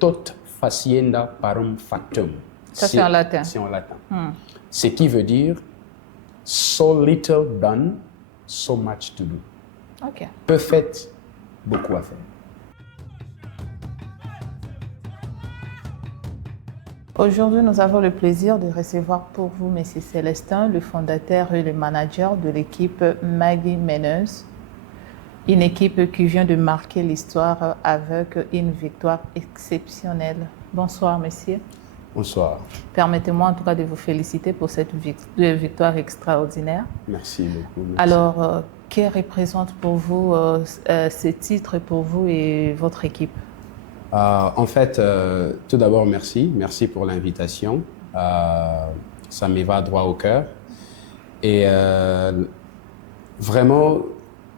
tot facienda parum factum. Ça, c'est en latin. C'est en latin. Ce qui veut dire so little done, so much to do. OK. Peu fait, beaucoup à faire. Aujourd'hui, nous avons le plaisir de recevoir pour vous M. Célestin, le fondateur et le manager de l'équipe Maggi Manners, une équipe qui vient de marquer l'histoire avec une victoire exceptionnelle. Bonsoir, monsieur. Bonsoir. Permettez-moi en tout cas de vous féliciter pour cette victoire extraordinaire. Merci beaucoup. Merci. Alors, que représente pour vous ce titre pour vous et votre équipe? En fait, tout d'abord, merci. Merci pour l'invitation. Ça me va droit au cœur. Et vraiment,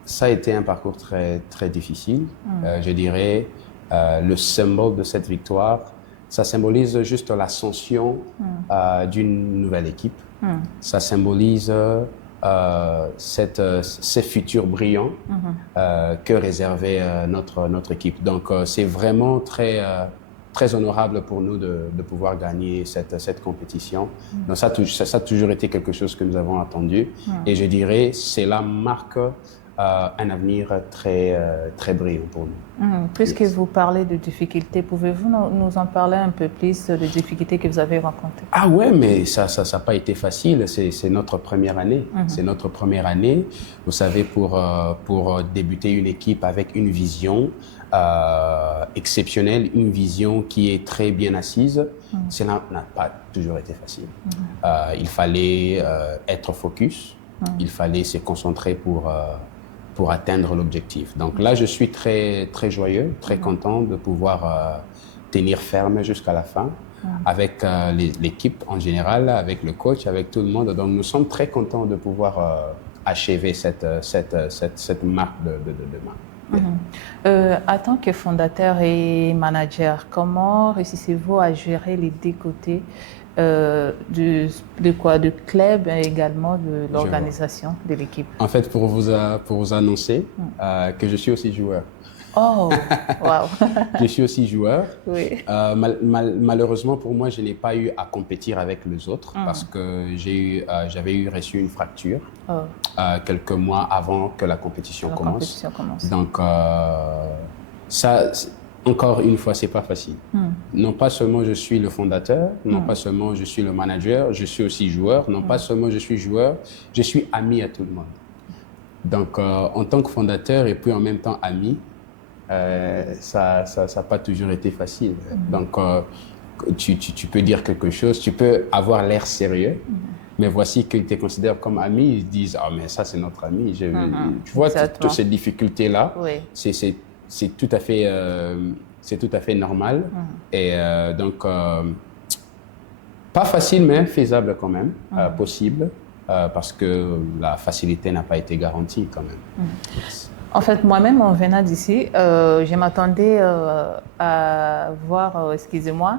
ça a été un parcours très, très difficile. Je dirais, le symbole de cette victoire, ça symbolise juste l'ascension d'une nouvelle équipe. Ça symbolise ces futurs brillants que réservait notre équipe. Donc, c'est vraiment très, très honorable pour nous de pouvoir gagner cette compétition. Donc, ça a toujours été quelque chose que nous avons attendu. Et je dirais, cela marque un avenir très, très brillant pour nous. Puisque vous parlez de difficultés, pouvez-vous nous en parler un peu plus des difficultés que vous avez rencontrées? Ah ouais, mais ça n'a pas été facile. C'est notre première année. C'est notre première année. Vous savez, pour débuter une équipe avec une vision exceptionnelle, une vision qui est très bien assise, cela n'a pas toujours été facile. Il fallait être focus. Il fallait se concentrer pour atteindre l'objectif. Donc là, je suis très, très joyeux, très content de pouvoir tenir ferme jusqu'à la fin avec l'équipe en général, avec le coach, avec tout le monde. Donc nous sommes très contents de pouvoir achever cette marque de marque. En tant que fondateur et manager, comment réussissez-vous à gérer les deux côtés du club et également de l'organisation de l'équipe? En fait, pour vous annoncer que je suis aussi joueur. Oh, wow. Je suis aussi joueur. Oui. Malheureusement, pour moi, je n'ai pas eu à compétir avec les autres parce que j'avais reçu une fracture quelques mois avant que la compétition commence. Donc, ça... Encore une fois, c'est pas facile. Non pas seulement je suis le fondateur, non pas seulement je suis le manager, je suis aussi joueur. Non pas seulement je suis joueur, je suis ami à tout le monde. Donc, en tant que fondateur et puis en même temps ami, ça n'a pas toujours été facile. Donc, tu peux dire quelque chose, tu peux avoir l'air sérieux, mais voici qu'ils te considèrent comme ami, ils disent « Ah, mais ça, c'est notre ami. » Tu vois, toutes ces difficultés-là, c'est tout à fait normal. Et donc, pas facile, mais faisable quand même, possible, parce que la facilité n'a pas été garantie quand même. En fait, moi-même, en venant d'ici, je m'attendais à voir, excusez-moi,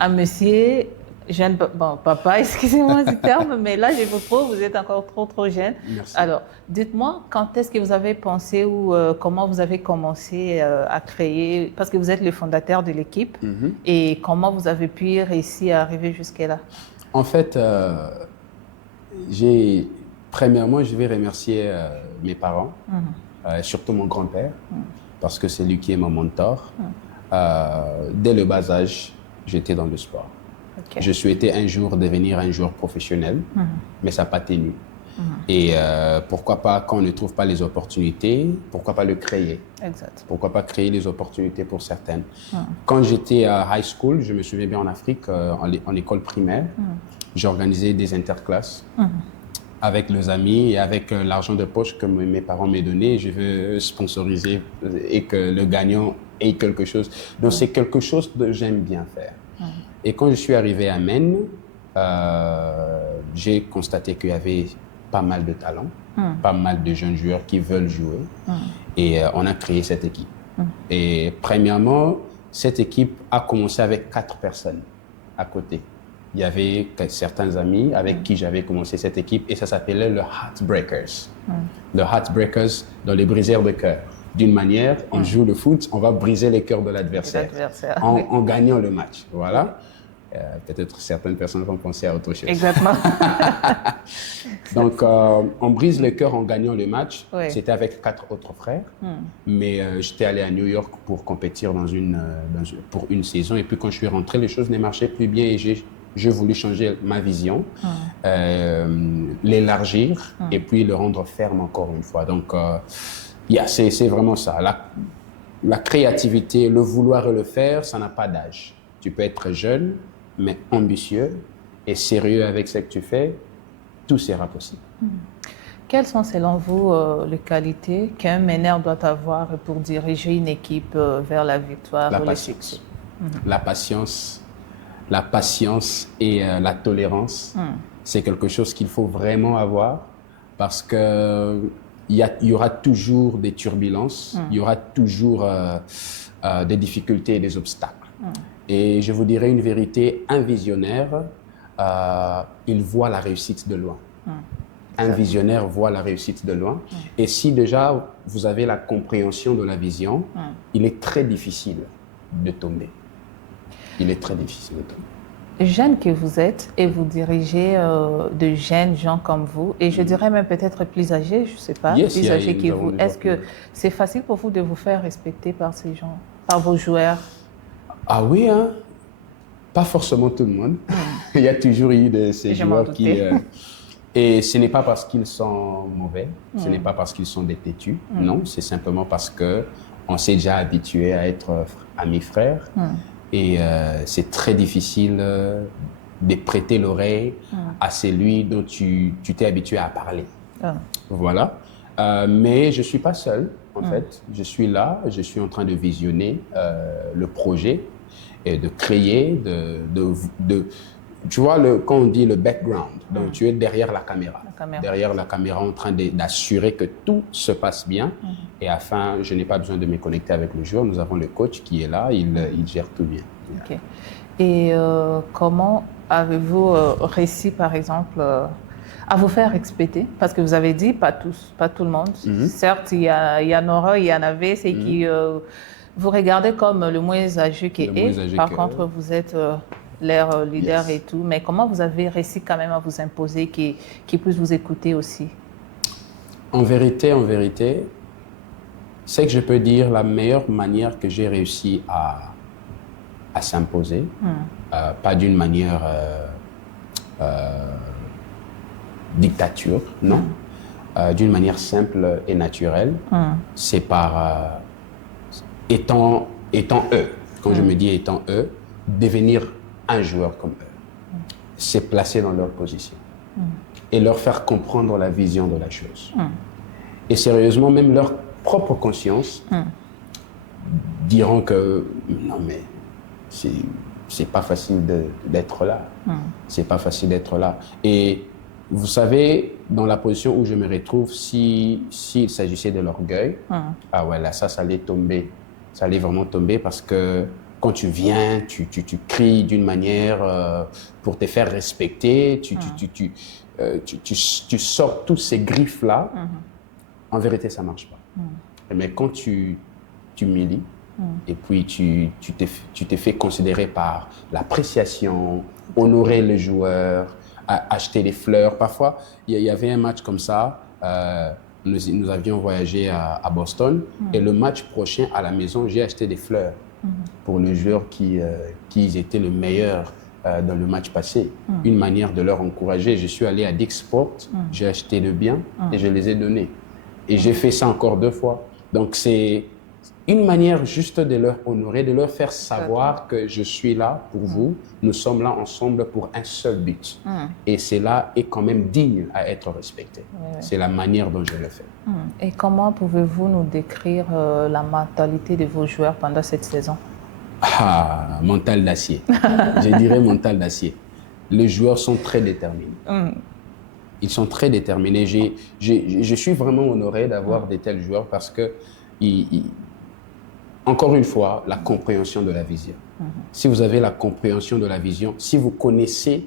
un monsieur, jeune, bon, papa, excusez-moi du terme, mais là, je vous trouve, vous êtes encore trop jeune. Merci. Alors, dites-moi, quand est-ce que vous avez pensé ou comment vous avez commencé à créer, parce que vous êtes le fondateur de l'équipe, et comment vous avez pu réussir à arriver jusque-là? En fait, premièrement, je vais remercier mes parents, surtout mon grand-père, parce que c'est lui qui est mon mentor. Dès le bas âge, j'étais dans le sport. Okay. Je souhaitais un jour devenir un joueur professionnel, mais ça n'a pas tenu. Et pourquoi pas, quand on ne trouve pas les opportunités, pourquoi pas le créer? Exact. Pourquoi pas créer les opportunités pour certaines? Quand j'étais à high school, je me souviens bien en Afrique, en école primaire, j'organisais des interclasses avec les amis et avec l'argent de poche que mes parents m'ont donné. Je veux sponsoriser et que le gagnant ait quelque chose. Donc c'est quelque chose que j'aime bien faire. Et quand je suis arrivé à Maine, j'ai constaté qu'il y avait pas mal de talents, pas mal de jeunes joueurs qui veulent jouer. Et on a créé cette équipe. Et premièrement, cette équipe a commencé avec 4 personnes à côté. Il y avait certains amis avec qui j'avais commencé cette équipe et ça s'appelait le Heartbreakers. Le Heartbreakers dans les briseurs de cœur. d'une manière, on joue le foot, on va briser les cœurs de l'adversaire en gagnant le match. Voilà. Peut-être certaines personnes vont penser à autre chose. Exactement. Donc, on brise le cœur en gagnant le match. Oui. C'était avec 4 autres frères. Mais j'étais allé à New York pour compétir pour une saison. Et puis, quand je suis rentré, les choses ne marchaient plus bien et j'ai voulu changer ma vision, l'élargir et puis le rendre ferme encore une fois. Donc, c'est vraiment ça. La créativité, le vouloir et le faire, ça n'a pas d'âge. Tu peux être jeune, mais ambitieux et sérieux avec ce que tu fais, tout sera possible. Quelles sont selon vous les qualités qu'un meneur doit avoir pour diriger une équipe vers la victoire ou le succès? La patience et la tolérance, c'est quelque chose qu'il faut vraiment avoir parce que il y aura toujours des turbulences, il y aura toujours des difficultés et des obstacles. Et je vous dirais une vérité, un visionnaire, il voit la réussite de loin. Un visionnaire voit la réussite de loin. Et si déjà vous avez la compréhension de la vision, il est très difficile de tomber. Il est très difficile de tomber. Jeune que vous êtes et vous dirigez de jeunes gens comme vous, et je dirais même peut-être plus âgés, je ne sais pas, plus âgés que vous. Est-ce que c'est facile pour vous de vous faire respecter par ces gens, par vos joueurs? Ah oui, hein? Pas forcément tout le monde. Il y a toujours eu de ces joueurs qui... et ce n'est pas parce qu'ils sont mauvais, ce n'est pas parce qu'ils sont des têtus, non, c'est simplement parce qu'on s'est déjà habitué à être amis frères. Et c'est très difficile de prêter l'oreille à celui dont tu t'es habitué à parler. Voilà. Mais je ne suis pas seul, en fait. Je suis là, je suis en train de visionner le projet et de créer, tu vois, quand on dit le background, donc tu es derrière la caméra. Derrière la caméra en train d'assurer que tout se passe bien. Et afin, je n'ai pas besoin de me connecter avec le joueur. Nous avons le coach qui est là, il gère tout bien. Okay. Et comment avez-vous réussi, par exemple, à vous faire respecter? Parce que vous avez dit, pas tous, pas tout le monde. Certes, il y en aura, il y en avait, c'est qui vous regardez comme le moins âgé qui est. Par contre, vous êtes leur leader et tout. Mais comment vous avez réussi quand même à vous imposer, qui puisse vous écouter aussi? En vérité, c'est que je peux dire la meilleure manière que j'ai réussi à s'imposer, pas d'une manière dictature, non, d'une manière simple et naturelle, c'est par étant eux. Quand je me dis étant eux, devenir un joueur comme eux, c'est placer dans leur position et leur faire comprendre la vision de la chose. Et sérieusement, même leur propre conscience diront que non mais c'est pas facile d'être là. C'est pas facile d'être là. Et vous savez, dans la position où je me retrouve, s'il s'agissait de l'orgueil, ah ouais, là, ça allait tomber. Ça allait vraiment tomber parce que quand tu viens, tu cries d'une manière pour te faire respecter, tu sors tous ces griffes-là. En vérité, ça marche pas. Mais quand tu t'humilies, et puis tu te fais considérer par l'appréciation, honorer le joueur, acheter des fleurs. Parfois, il y avait un match comme ça, nous avions voyagé à Boston, et le match prochain à la maison, j'ai acheté des fleurs pour les joueurs qui étaient le meilleur dans le match passé. Une manière de leur encourager. Je suis allé à Dick's Sport, j'ai acheté le bien et je les ai donnés. Et j'ai fait ça encore 2 fois. Donc c'est une manière juste de leur honorer, de leur faire savoir que je suis là pour vous, nous sommes là ensemble pour un seul but. Et cela est quand même digne à être respecté. C'est la manière dont je le fais. Et comment pouvez-vous nous décrire la mentalité de vos joueurs pendant cette saison? Ah, mental d'acier. Je dirais mental d'acier. Les joueurs sont très déterminés. Ils sont très déterminés. Je suis vraiment honoré d'avoir de tels joueurs parce que encore une fois, la compréhension de la vision. Si vous avez la compréhension de la vision, si vous connaissez,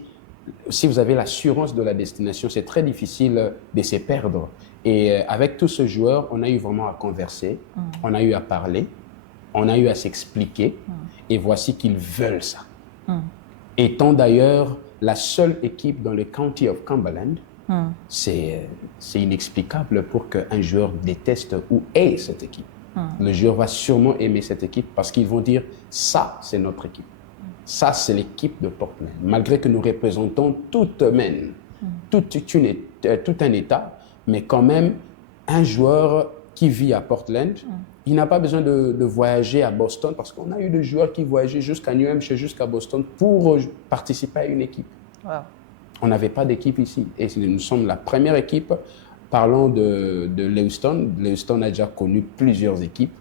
si vous avez l'assurance de la destination, c'est très difficile de se perdre Et avec tous ces joueurs, on a eu vraiment à converser, on a eu à parler, on a eu à s'expliquer, et voici qu'ils veulent ça. Étant d'ailleurs la seule équipe dans le County of Cumberland, c'est inexplicable pour qu'un joueur déteste ou hait cette équipe. Le joueur va sûrement aimer cette équipe parce qu'ils vont dire « ça, c'est notre équipe ». Ça, c'est l'équipe de Portland. Malgré que nous représentons toute Maine, tout un État, mais quand même, un joueur qui vit à Portland, il n'a pas besoin de voyager à Boston parce qu'on a eu des joueurs qui voyageaient jusqu'à New Hampshire, jusqu'à Boston pour participer à une équipe. Wow. On n'avait pas d'équipe ici. Et nous sommes la première équipe. Parlons de Lewiston. Lewiston a déjà connu plusieurs équipes.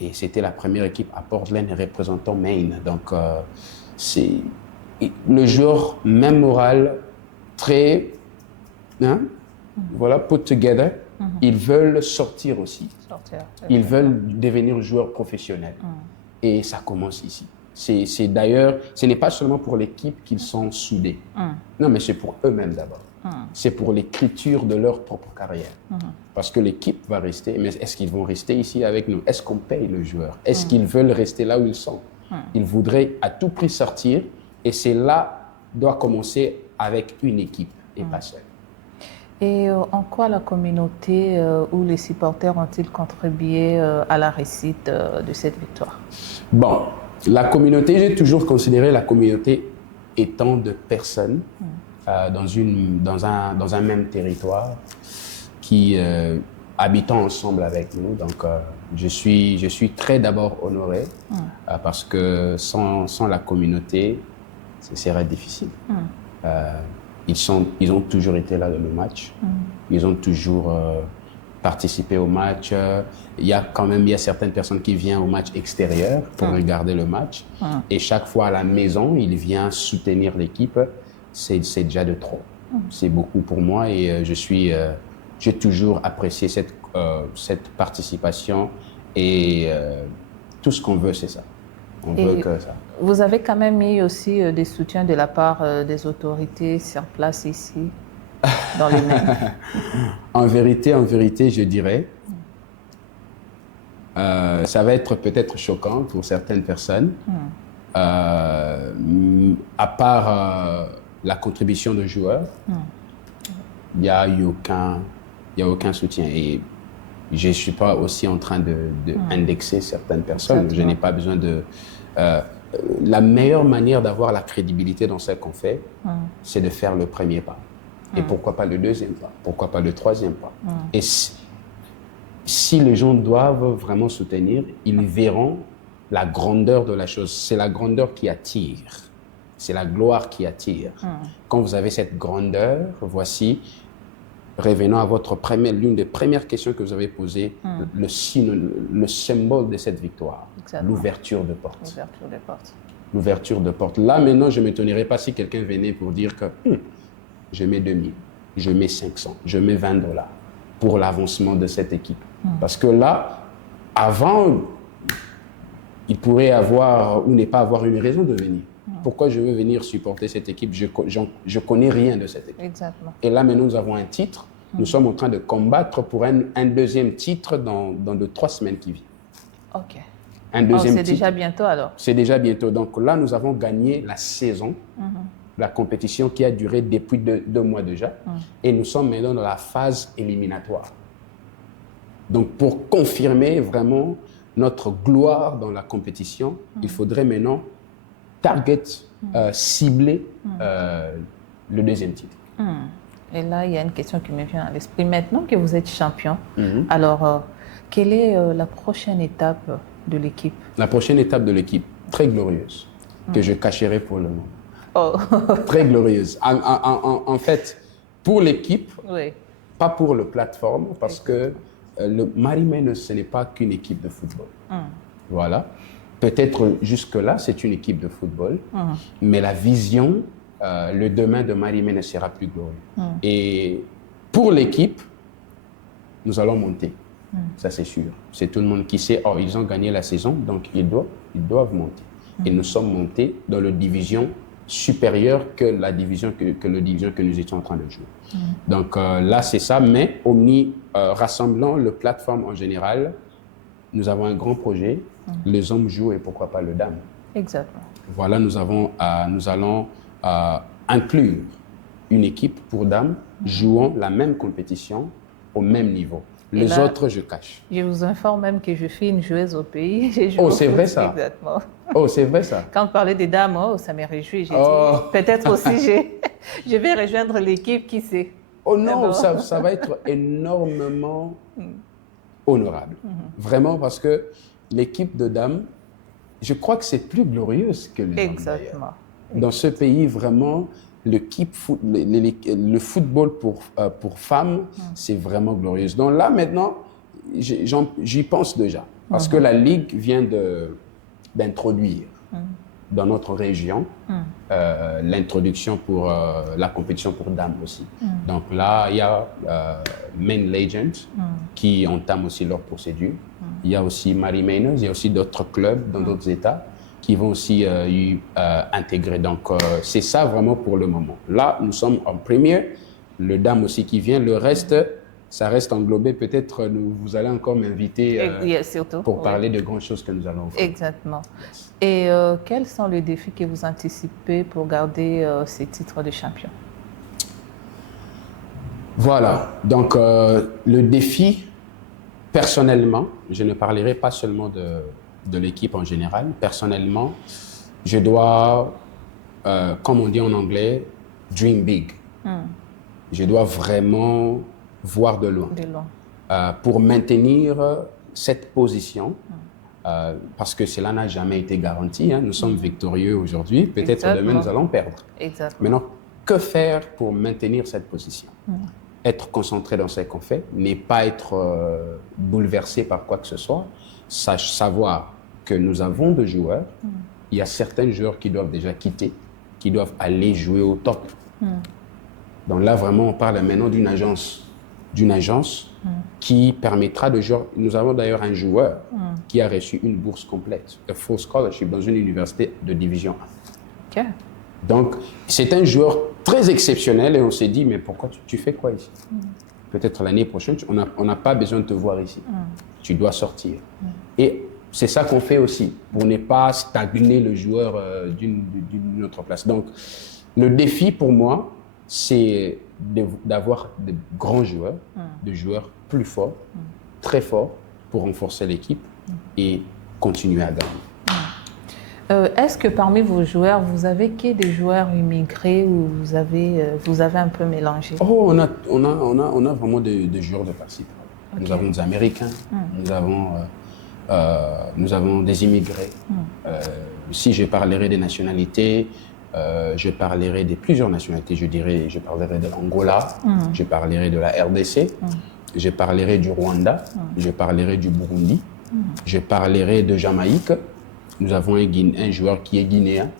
Et c'était la première équipe à Portland représentant Maine. Donc, c'est le joueur même moral, très, voilà, put together. Ils veulent sortir aussi. Ils veulent devenir joueurs professionnels. Et ça commence ici. C'est d'ailleurs, ce n'est pas seulement pour l'équipe qu'ils sont soudés. Non, mais c'est pour eux-mêmes d'abord. C'est pour l'écriture de leur propre carrière. Parce que l'équipe va rester, mais est-ce qu'ils vont rester ici avec nous? Est-ce qu'on paye le joueur? Est-ce qu'ils veulent rester là où ils sont? Ils voudraient à tout prix sortir, et c'est là doit commencer avec une équipe et pas seule. Et en quoi la communauté ou les supporters ont-ils contribué à la réussite de cette victoire? Bon, la communauté, j'ai toujours considéré la communauté étant de personnes dans un même territoire qui habitant ensemble avec nous. Donc, je suis très d'abord honoré parce que sans la communauté, ce serait difficile. Ils ont toujours été là dans le match. Ils ont toujours participé au match. Il y a certaines personnes qui viennent au match extérieur pour regarder le match. Et chaque fois à la maison, ils viennent soutenir l'équipe. C'est déjà de trop. C'est beaucoup pour moi et j'ai toujours apprécié cette participation et tout ce qu'on veut, c'est ça. On veut que ça. Vous avez quand même eu aussi des soutiens de la part des autorités sur place ici, dans les Maine. En vérité, je dirais, ça va être peut-être choquant pour certaines personnes, à part la contribution de joueurs, il n'y a eu aucun soutien. Et je ne suis pas aussi en train d'indexer certaines personnes. Exactement. Je n'ai pas besoin de... la meilleure manière d'avoir la crédibilité dans ce qu'on fait, c'est de faire le premier pas. Et pourquoi pas le deuxième pas? Pourquoi pas le troisième pas? Et si les gens doivent vraiment soutenir, ils verront la grandeur de la chose. C'est la grandeur qui attire. C'est la gloire qui attire. Quand vous avez cette grandeur, voici, revenons à l'une des premières questions que vous avez posées, le symbole de cette victoire, l'ouverture de porte. L'ouverture de porte. L'ouverture de porte. Là, maintenant, je ne m'étonnerais pas si quelqu'un venait pour dire que je mets 2000, je mets 500, je mets $20 pour l'avancement de cette équipe. Parce que là, avant, il pourrait avoir ou ne pas avoir une raison de venir. Pourquoi je veux venir supporter cette équipe? Je connais rien de cette équipe. Exactement. Et là, maintenant, nous avons un titre. Nous sommes en train de combattre pour un deuxième titre dans 3 semaines qui viennent. OK. Un deuxième titre. C'est déjà bientôt alors? C'est déjà bientôt. Donc là, nous avons gagné la saison, la compétition qui a duré depuis 2 mois déjà. Et nous sommes maintenant dans la phase éliminatoire. Donc pour confirmer vraiment notre gloire dans la compétition, il faudrait maintenant cibler le deuxième titre. Et là, il y a une question qui me vient à l'esprit. Maintenant que vous êtes champion, alors quelle est la prochaine étape de l'équipe? La prochaine étape de l'équipe, très glorieuse, que je cacherai pour le moment. Oh. Très glorieuse. En fait, pour l'équipe, pas pour le plateforme, parce que le Mary Maine, ce n'est pas qu'une équipe de football. Voilà. Peut-être jusque-là, c'est une équipe de football, mais la vision, le demain de Mary Maine sera plus glorieux. Et pour l'équipe, nous allons monter. Ça, c'est sûr. C'est tout le monde qui sait, ils ont gagné la saison, donc ils doivent monter. Et nous sommes montés dans la division supérieure que la division que le division que nous étions en train de jouer. Donc là, c'est ça. Mais rassemblant le plateforme en général, nous avons un grand projet. Les hommes jouent et pourquoi pas le dame. Exactement. Voilà, nous allons inclure une équipe pour dames jouant la même compétition au même niveau. Les autres, je cache. Je vous informe même que je suis une joueuse au pays. Oh, c'est vrai ça? Exactement. Oh, c'est vrai ça? Quand on parlait des dames, ça me réjouit. J'ai dit, peut-être aussi, je vais rejoindre l'équipe, qui sait? Oh non, ça va être énormément honorable. Vraiment, parce que l'équipe de dames, je crois que c'est plus glorieuse que les hommes. Exactement. Dans ce pays, vraiment, le football pour femmes, c'est vraiment glorieux. Donc là, maintenant, j'y pense déjà. Parce que la Ligue vient d'introduire dans notre région l'introduction pour la compétition pour dames aussi. Donc là, il y a Men Legends qui entament aussi leur procédure. Il y a aussi Marie Mainers, il y a aussi d'autres clubs dans d'autres États qui vont aussi y intégrer. Donc, c'est ça vraiment pour le moment. Là, nous sommes en première, le dame aussi qui vient. Le reste, ça reste englobé. Peut-être vous allez encore m'inviter pour parler de grandes choses que nous allons faire. Exactement. Et quels sont les défis que vous anticipez pour garder ces titres de champion? Voilà. Donc, le défi, personnellement, je ne parlerai pas seulement de l'équipe en général. Personnellement, je dois, comme on dit en anglais, dream big. Je dois vraiment voir de loin. Pour maintenir cette position, parce que cela n'a jamais été garanti. Nous sommes victorieux aujourd'hui, peut-être demain nous allons perdre. Maintenant, que faire pour maintenir cette position? Être concentré dans ce qu'on fait, ne pas être bouleversé par quoi que ce soit, savoir que nous avons des joueurs, il y a certains joueurs qui doivent déjà quitter, qui doivent aller jouer au top. Donc là, vraiment, on parle maintenant d'une agence qui permettra de jouer. Nous avons d'ailleurs un joueur qui a reçu une bourse complète, un full scholarship dans une université de division 1. Donc, c'est un joueur très exceptionnel et on s'est dit, mais pourquoi tu fais quoi ici? Peut-être l'année prochaine, on n'a pas besoin de te voir ici. Tu dois sortir. Et c'est ça qu'on fait aussi, pour ne pas stagner le joueur d'une autre place. Donc, le défi pour moi, c'est d'avoir de grands joueurs, de joueurs plus forts, très forts, pour renforcer l'équipe et continuer à gagner. Est-ce que parmi vos joueurs, vous avez des joueurs immigrés ou vous avez un peu mélangé? Oh, on a vraiment des joueurs de par-ci. Nous avons des Américains, nous avons des immigrés. Si je parlerai des nationalités, je parlerai de plusieurs nationalités. Je parlerai de l'Angola, je parlerai de la RDC, je parlerai du Rwanda, je parlerai du Burundi, je parlerai de Jamaïque. Nous avons un joueur qui est guinéen,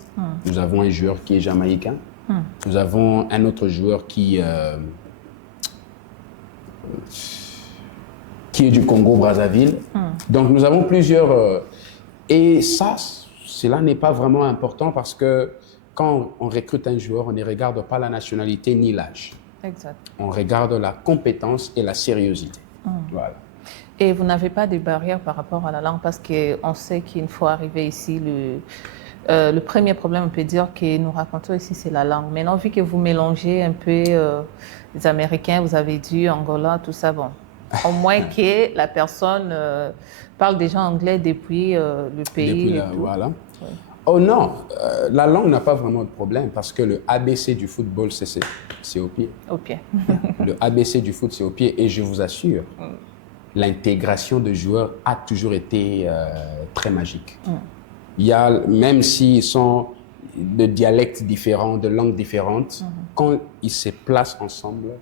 nous avons un joueur qui est jamaïcain, nous avons un autre joueur qui est du Congo-Brazzaville. Donc nous avons plusieurs... et cela n'est pas vraiment important parce que quand on recrute un joueur, on ne regarde pas la nationalité ni l'âge. On regarde la compétence et la sérieuxité. Voilà. Et vous n'avez pas de barrière par rapport à la langue parce qu'on sait qu'une fois arrivé ici, le premier problème, on peut dire, que nous racontons ici, c'est la langue. Maintenant, vu que vous mélangez un peu les Américains, vous avez dit Angola, tout ça, bon. Au moins que la personne parle déjà anglais depuis le pays. Voilà. Oui. Oh non, la langue n'a pas vraiment de problème parce que le ABC du football, c'est au pied. Au pied. Le ABC du foot, c'est au pied. Et je vous assure, l'intégration de joueurs a toujours été très magique. Il y a, même s'ils sont de dialectes différents, de langues différentes, quand ils se placent ensemble,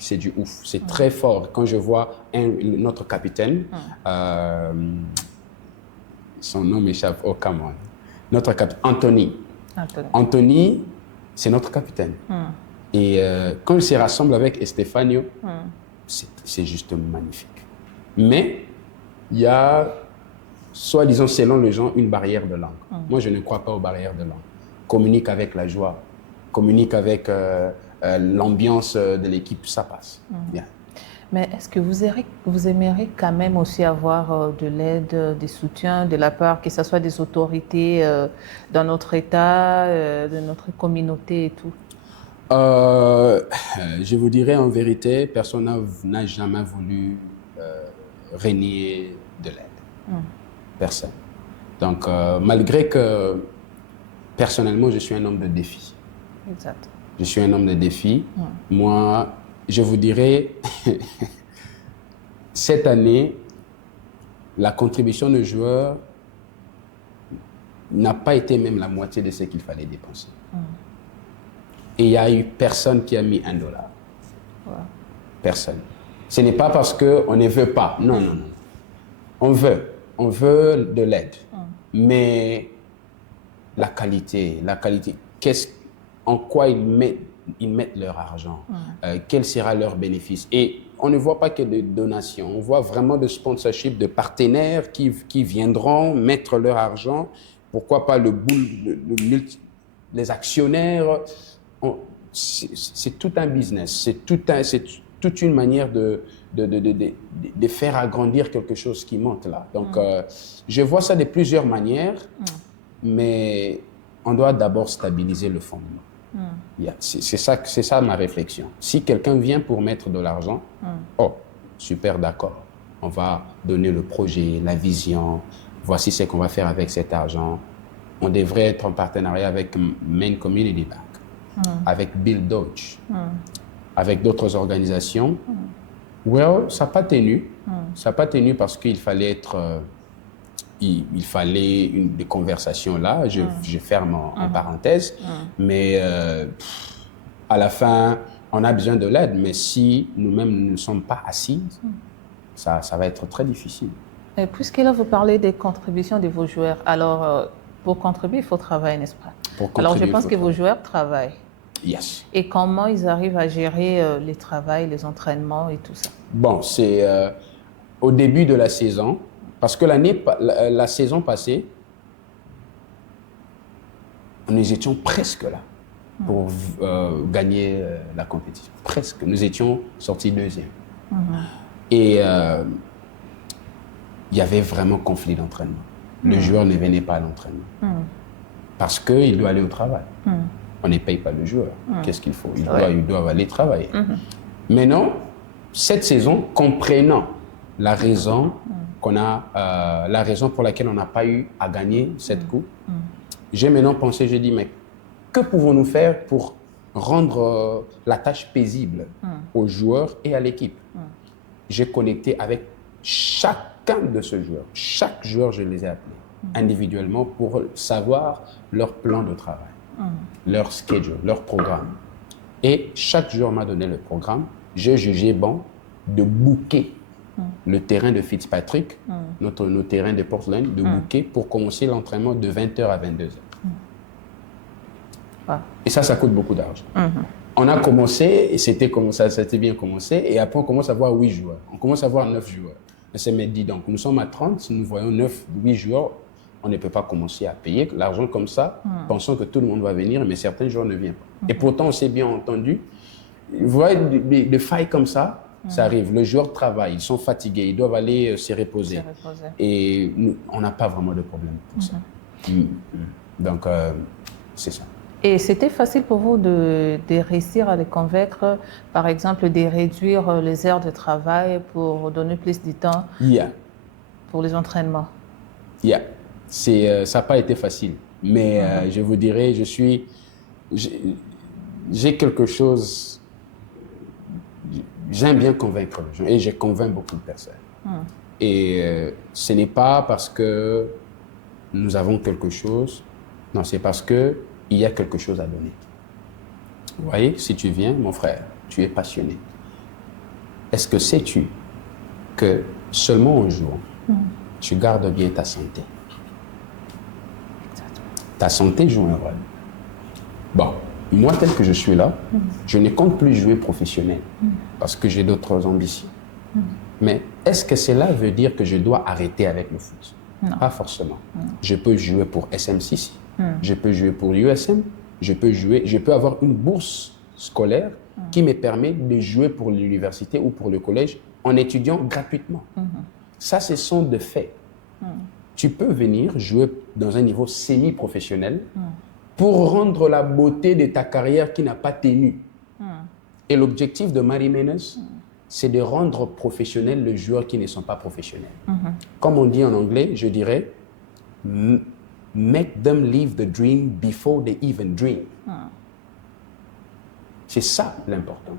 c'est du ouf. C'est très fort. Quand je vois notre capitaine, son nom m'échappe, oh come on. Notre capitaine, Anthony, c'est notre capitaine. Et quand il se rassemble avec Estefanio, c'est juste magnifique. Mais il y a, soi-disant selon les gens, une barrière de langue. Moi, je ne crois pas aux barrières de langue. communique avec la joie, communique avec l'ambiance de l'équipe, ça passe. Bien. Mais est-ce que vous aimeriez quand même aussi avoir de l'aide, des soutiens de la part, que ce soit des autorités dans notre État, de notre communauté et tout? Je vous dirais en vérité, personne n'a jamais voulu renier de l'aide. Personne. Donc, malgré que personnellement, je suis un homme de défi. Exact. Je suis un homme de défi. Moi, je vous dirais, cette année, la contribution de joueurs n'a pas été même la moitié de ce qu'il fallait dépenser. Et il n'y a eu personne qui a mis $1. Wow. Personne. Ce n'est pas parce qu'on ne veut pas. Non, non, non. On veut de l'aide. Mais la qualité, en quoi ils mettent leur argent, quel sera leur bénéfice. Et on ne voit pas que des donations, on voit vraiment de sponsorship, de partenaires qui viendront mettre leur argent. Pourquoi pas les actionnaires. C'est tout un business, c'est toute une manière de faire agrandir quelque chose qui monte là. Donc, je vois ça de plusieurs manières, mais on doit d'abord stabiliser le fondement. C'est ça ma réflexion. Si quelqu'un vient pour mettre de l'argent, oh, super, d'accord. On va donner le projet, la vision, voici ce qu'on va faire avec cet argent. On devrait être en partenariat avec Main Community Bank, avec Bill Dodge, avec d'autres organisations. Well, ça n'a pas tenu. Ça n'a pas tenu parce qu'il fallait être... il fallait des conversations là, je ferme en parenthèse, mais à la fin, on a besoin de l'aide, mais si nous-mêmes ne sommes pas assis, ça va être très difficile. Et puisque là, vous parlez des contributions de vos joueurs, alors pour contribuer, il faut travailler, n'est-ce pas? Alors je pense que vos joueurs travaillent. Yes. Et comment ils arrivent à gérer les travails, les entraînements et tout ça? Bon, c'est au début de la saison, parce que la saison passée, nous étions presque là pour gagner la compétition. Presque. Nous étions sortis deuxième. Et il y avait vraiment conflit d'entraînement. Le joueur ne venait pas à l'entraînement parce qu'il doit aller au travail. On ne paye pas le joueur. Qu'est-ce qu'il faut? Ils doivent aller travailler. Maintenant, cette saison, comprenant la raison la raison pour laquelle on n'a pas eu à gagner cette coupe, j'ai maintenant pensé, j'ai dit, mais que pouvons-nous faire pour rendre la tâche paisible aux joueurs et à l'équipe? J'ai connecté avec chacun de ces joueurs. Chaque joueur, je les ai appelés individuellement pour savoir leur plan de travail, leur schedule, leur programme. Et chaque joueur m'a donné le programme. J'ai jugé bon de booker le terrain de Fitzpatrick, nos terrains de Portland, de booker pour commencer l'entraînement de 20h à 22h. Et ça coûte beaucoup d'argent. On a commencé, et c'était bien commencé, et après on commence à voir 8 joueurs. On commence à voir 9 joueurs. On s'est dit donc, nous sommes à 30, si nous voyons 8 joueurs, on ne peut pas commencer à payer l'argent comme ça, pensant que tout le monde va venir, mais certains joueurs ne viennent pas. Et pourtant, on s'est bien entendu. Vous voyez, des failles comme ça, ça arrive. Le joueur travaille, ils sont fatigués, ils doivent aller se reposer. Et nous, on n'a pas vraiment de problème pour ça. Donc, c'est ça. Et c'était facile pour vous de réussir à les convaincre, par exemple, de réduire les heures de travail pour donner plus de temps pour les entraînements? Ça n'a pas été facile. Mais je vous dirais, j'ai quelque chose... J'aime bien convaincre les gens et je convainc beaucoup de personnes. Et ce n'est pas parce que nous avons quelque chose, non, c'est parce qu'il y a quelque chose à donner. Vous voyez, si tu viens, mon frère, tu es passionné. Est-ce que sais-tu que seulement un jour, tu gardes bien ta santé? Ta santé joue un rôle. Bon. Moi, tel que je suis là, je ne compte plus jouer professionnel parce que j'ai d'autres ambitions. Mais est-ce que cela veut dire que je dois arrêter avec le foot? Non. Pas forcément. Je peux jouer pour SMCC, Je peux jouer pour l'USM, je peux avoir une bourse scolaire qui me permet de jouer pour l'université ou pour le collège en étudiant gratuitement. Ça, ce sont des faits. Tu peux venir jouer dans un niveau semi-professionnel pour rendre la beauté de ta carrière qui n'a pas tenu. Et l'objectif de Mary Manners, c'est de rendre professionnels les joueurs qui ne sont pas professionnels. Comme on dit en anglais, je dirais, make them live the dream before they even dream. C'est ça l'important.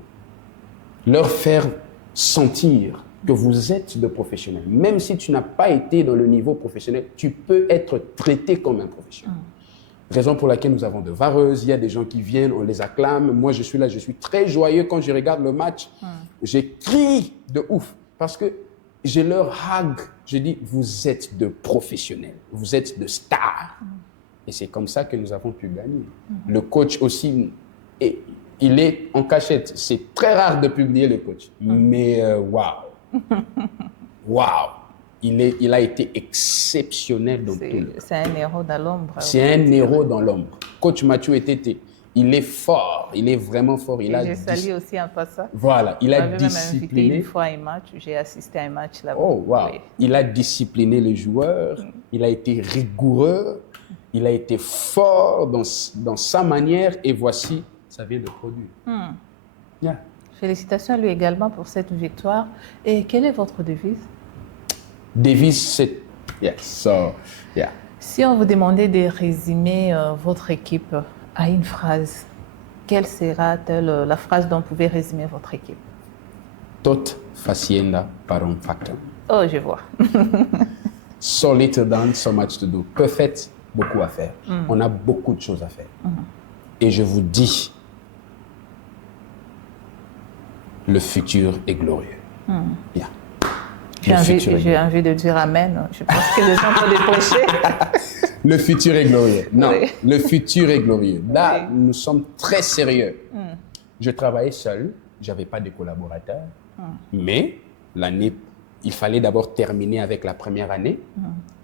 Leur faire sentir que vous êtes de professionnels. Même si tu n'as pas été dans le niveau professionnel, tu peux être traité comme un professionnel. Raison pour laquelle nous avons de vareuses, il y a des gens qui viennent, on les acclame. Moi, je suis là, je suis très joyeux quand je regarde le match. Je crie de ouf parce que je leur hug. Je dis, vous êtes de professionnels, vous êtes de stars. Et c'est comme ça que nous avons pu gagner. Le coach aussi, il est en cachette. C'est très rare de publier le coach. Mais waouh! Waouh! Il a été exceptionnel dans tout le. C'est un héros dans l'ombre. C'est un héros dans l'ombre. Coach Mathieu Etete, il est fort, il est vraiment fort. J'ai salué aussi en passant. Voilà, il a discipliné. Même invité une fois à un match, j'ai assisté à un match là-bas. Oh, wow. Oui. Il a discipliné les joueurs, il a été rigoureux, il a été fort dans sa manière et voici, ça vient de produire. Yeah. Félicitations à lui également pour cette victoire. Et quelle est votre devise? Devise, c'est... Yeah. Si on vous demandait de résumer votre équipe à une phrase, quelle sera-t-elle la phrase dont vous pouvez résumer votre équipe? Tot facienda para un factum. Oh, je vois. So little done, so much to do. Peu fait, beaucoup à faire. On a beaucoup de choses à faire. Et je vous dis, le futur est glorieux. Yeah. J'ai envie de dire amen. Je pense que les gens vont décrocher. Le futur est glorieux. Non, oui. Le futur est glorieux. Là, nous sommes très sérieux. Je travaillais seul, je n'avais pas de collaborateurs, mais l'année, il fallait d'abord terminer avec la première année.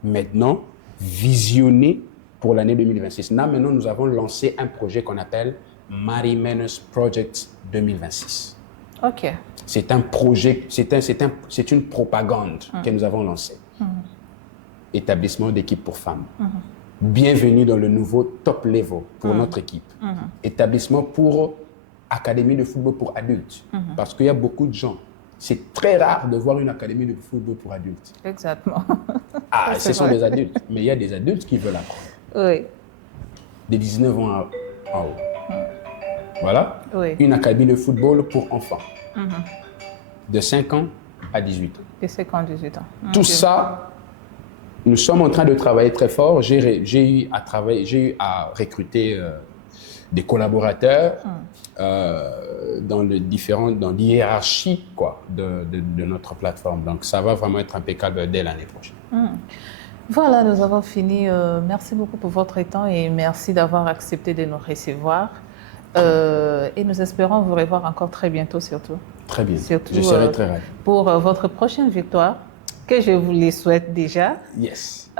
Maintenant, visionner pour l'année 2026. Là, maintenant, nous avons lancé un projet qu'on appelle Mary Manners Project 2026. OK. C'est un projet, c'est une propagande que nous avons lancée. Établissement d'équipe pour femmes. Bienvenue dans le nouveau top level pour notre équipe. Établissement pour académie de football pour adultes. Parce qu'il y a beaucoup de gens. C'est très rare de voir une académie de football pour adultes. Exactement. Ah, ce sont des adultes. Mais il y a des adultes qui veulent apprendre. Oui. De 19 ans en haut. Voilà. Oui. Une académie de football pour enfants. De 5 ans à 18 ans. De 5 ans à 18 ans. Tout ça, nous sommes en train de travailler très fort. J'ai eu à recruter des collaborateurs dans l'hiérarchie de notre plateforme. Donc, ça va vraiment être impeccable dès l'année prochaine. Voilà, nous avons fini. Merci beaucoup pour votre temps et merci d'avoir accepté de nous recevoir. Et nous espérons vous revoir encore très bientôt, surtout. Très bien. Surtout, je serai très ravi. Pour votre prochaine victoire, que je vous les souhaite déjà. Yes.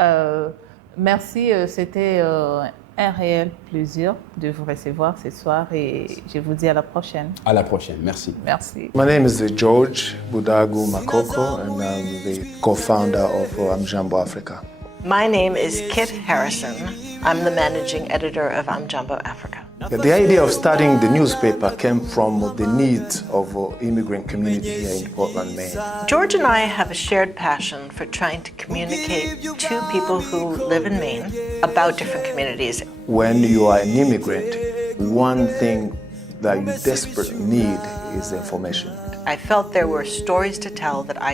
Merci, c'était un réel plaisir de vous recevoir ce soir et je vous dis à la prochaine. À la prochaine, merci. Merci. My name is George Budagu Makoko and I'm the co-founder of Amjambo Africa. My name is Kit Harrison. I'm the managing editor of Amjambo Africa. The idea of starting the newspaper came from the needs of immigrant community here in Portland, Maine. George and I have a shared passion for trying to communicate to people who live in Maine about different communities. When you are an immigrant, one thing that you desperately need is information. I felt there were stories to tell that I